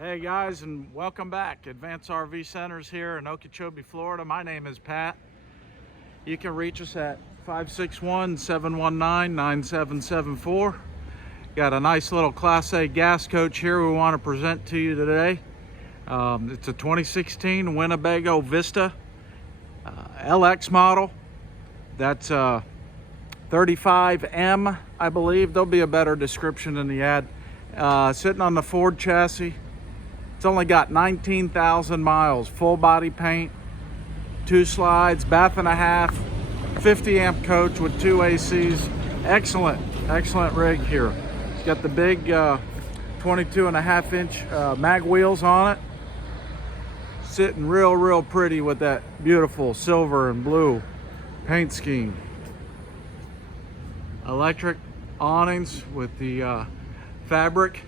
Hey guys, and welcome back. Advanced RV Centers here in Okeechobee, Florida. My name is Pat. You can reach us at 561-719-9774. Got a nice little Class A gas coach here we want to present to you today. It's a 2016 Winnebago Vista LX model. That's 35M, I believe. There'll be a better description in the ad. Sitting on the Ford chassis. It's only got 19,000 miles, full body paint, 2 slides, bath and a half, 50 amp coach with 2 ACs. Excellent rig here. It's got the big 22.5 inch mag wheels on it. Sitting real pretty with that beautiful silver and blue paint scheme. Electric awnings with the fabric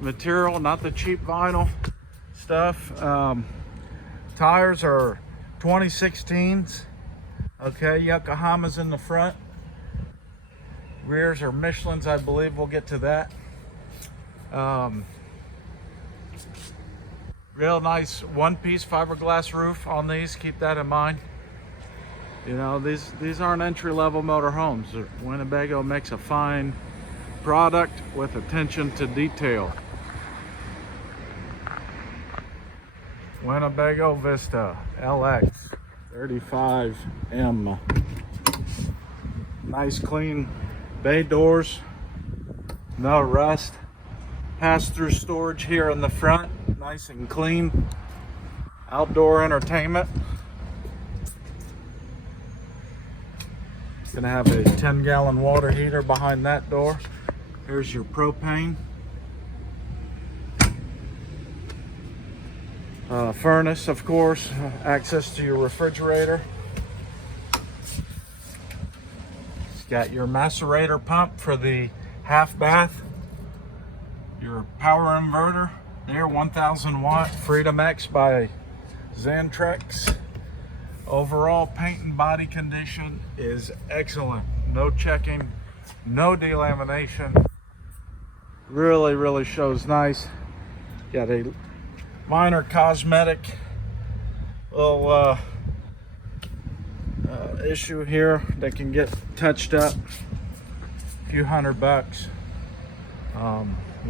material, not the cheap vinyl stuff. Tires are 2016s. Okay, Yokohama's in the front. Rears are Michelin's, I believe. We'll get to that. Real nice one-piece fiberglass roof on these. Keep that in mind. You know, these aren't entry-level motor homes. Winnebago makes a fine product with attention to detail. Winnebago Vista LX 35M. Nice clean bay doors, no rust. Pass-through storage here in the front, nice and clean. Outdoor entertainment. It's gonna have a 10-gallon water heater behind that door. Here's your propane. Furnace, of course, access to your refrigerator. It's got your macerator pump for the half bath. Your power inverter there, 1000 watt, Freedom X by Xantrex. Overall paint and body condition is excellent. No checking, no delamination. Really shows nice. Got a minor cosmetic little issue here that can get touched up. A few $100.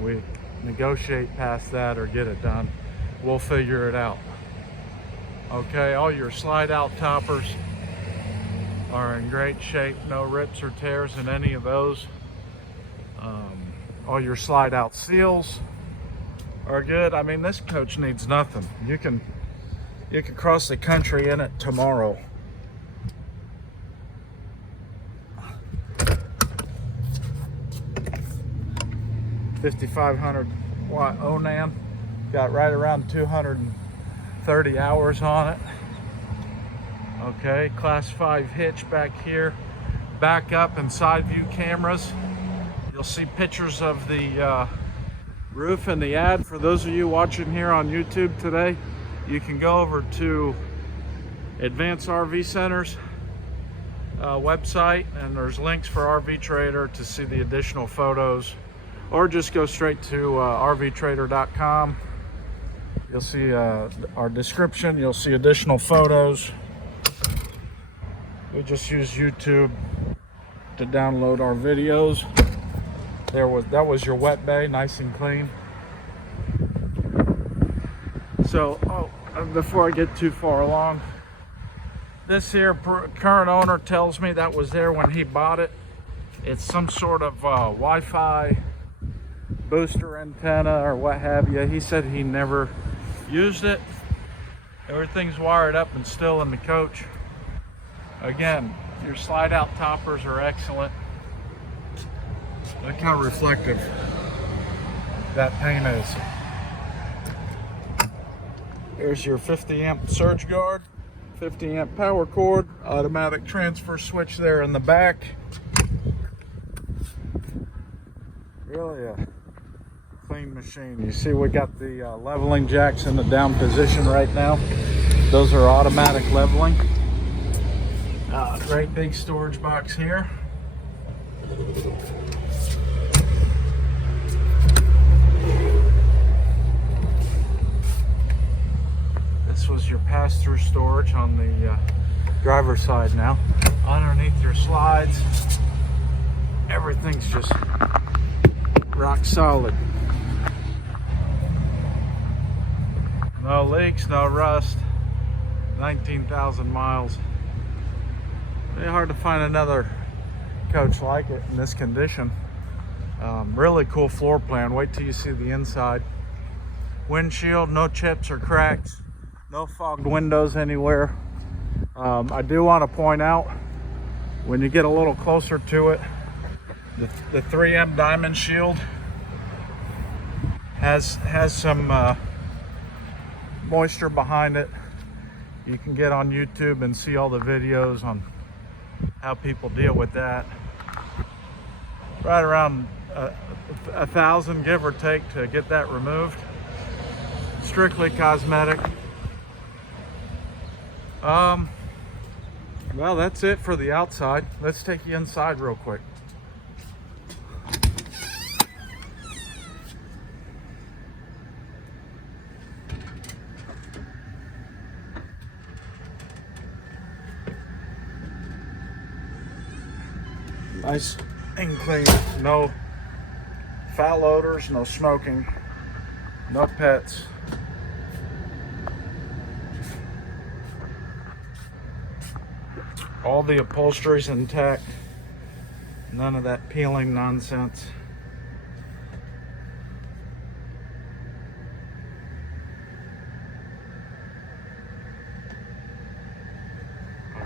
We negotiate past that or get it done. We'll figure it out. Okay, all your slide out toppers are in great shape. No rips or tears in any of those. All your slide out seals are good. I mean, this coach needs nothing. You can cross the country in it tomorrow. $5,500 watt Onan. Got right around 230 hours on it. Okay, class 5 hitch back here. Back up and side view cameras. You'll see pictures of the roof in the ad. For those of you watching here on YouTube today, you can go over to Advanced RV Centers website, and there's links for RV Trader to see the additional photos, or just go straight to rvtrader.com. You'll see our description. You'll see additional photos. We just use YouTube to download our videos. That was your wet bay, nice and clean. So, before I get too far along, this here current owner tells me that was there when he bought it. It's some sort of Wi-Fi booster antenna or what have you. He said he never used it. Everything's wired up and still in the coach. Again, your slide out toppers are excellent. Look how reflective that paint is. Here's your 50 amp surge guard, 50 amp power cord, automatic transfer switch there in the back. Really a clean machine. You see we got the leveling jacks in the down position right now. Those are automatic leveling. Great big storage box here. storage on the driver's side now. Underneath your slides, everything's just rock solid. No leaks, no rust. 19,000 miles. Very hard to find another coach like it in this condition. Really cool floor plan. Wait till you see the inside. Windshield, no chips or cracks, no fogged windows anywhere. I do want to point out, when you get a little closer to it, the 3M diamond shield has some moisture behind it. You can get on YouTube and see all the videos on how people deal with that. Right around $1,000, give or take, to get that removed. Strictly cosmetic. Well, that's it for the outside. Let's take you inside real quick. Nice and clean. No foul odors, no smoking, no pets. All the upholstery's intact. None of that peeling nonsense.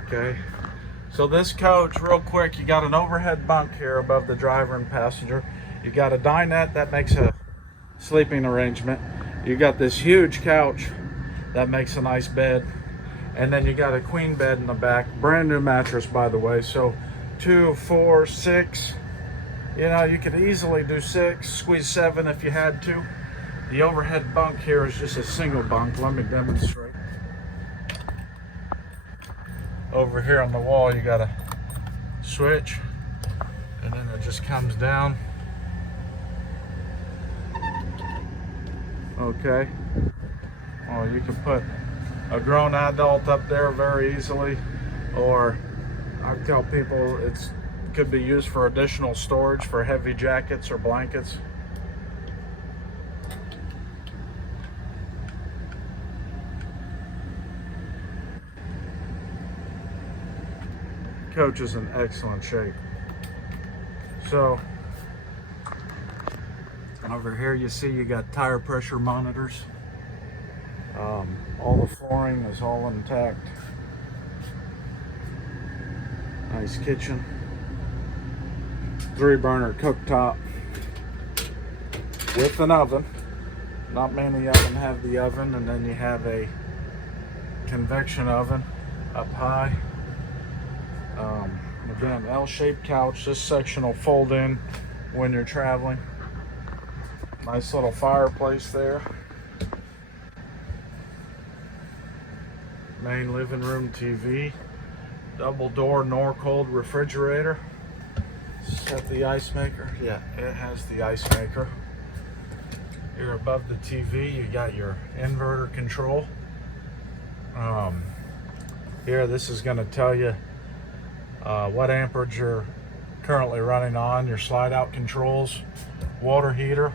Okay. So this coach, real quick, you got an overhead bunk here above the driver and passenger. You got a dinette that makes a sleeping arrangement. You got this huge couch that makes a nice bed. And then you got a queen bed in the back. Brand new mattress, by the way. So 2, 4, 6. You know, you could easily do 6, squeeze 7 if you had to. The overhead bunk here is just a single bunk. Let me demonstrate. Over here on the wall, you got a switch, and then it just comes down. Okay. Oh, you can put a grown adult up there very easily, or I tell people it could be used for additional storage for heavy jackets or blankets. Coach is in excellent shape. So over here you see you got tire pressure monitors. All the flooring is all intact. Nice kitchen. 3-burner cooktop with an oven. Not many of them have the oven, and then you have a convection oven up high. Again, L-shaped couch. This section will fold in when you're traveling. Nice little fireplace there. Main living room TV. Double door Norcold refrigerator. Set the ice maker. Yeah, it has the ice maker. Here above the TV, you got your inverter control. Here, this is going to tell you what amperage you're currently running on. Your slide out controls, water heater,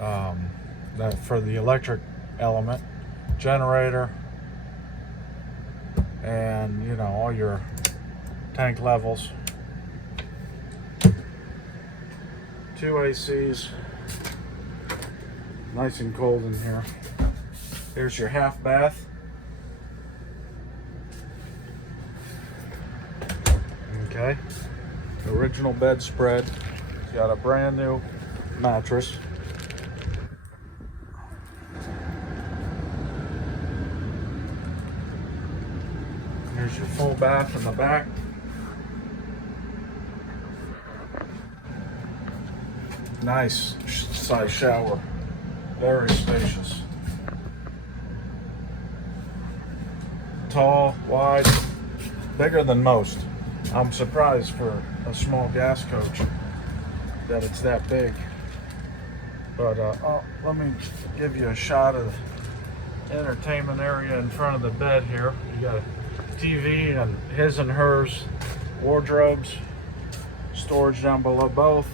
that for the electric element, generator, and you know, all your tank levels. 2 ACs. Nice and cold in here. Here's your half bath. Okay. Original bedspread. It's got a brand new mattress. Here's your full bath in the back. Nice size shower. Very spacious. Tall, wide, bigger than most. I'm surprised for a small gas coach that it's that big. But let me give you a shot of entertainment area in front of the bed here. You got a TV and his and hers wardrobes, storage down below both.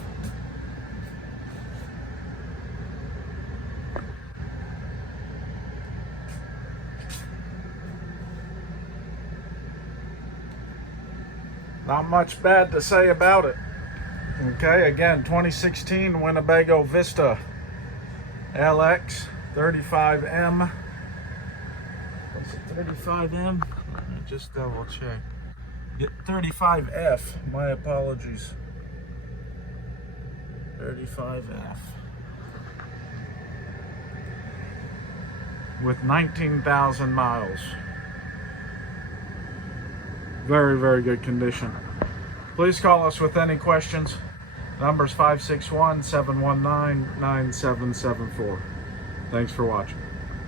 Not much bad to say about it. Okay, again, 2016 Winnebago Vista LX 35M. Was it 35M? Let me just double check. Get 35F. My apologies. 35F. With 19,000 miles. Very, very good condition. Please call us with any questions. Number's 561-719-9774. Thanks for watching.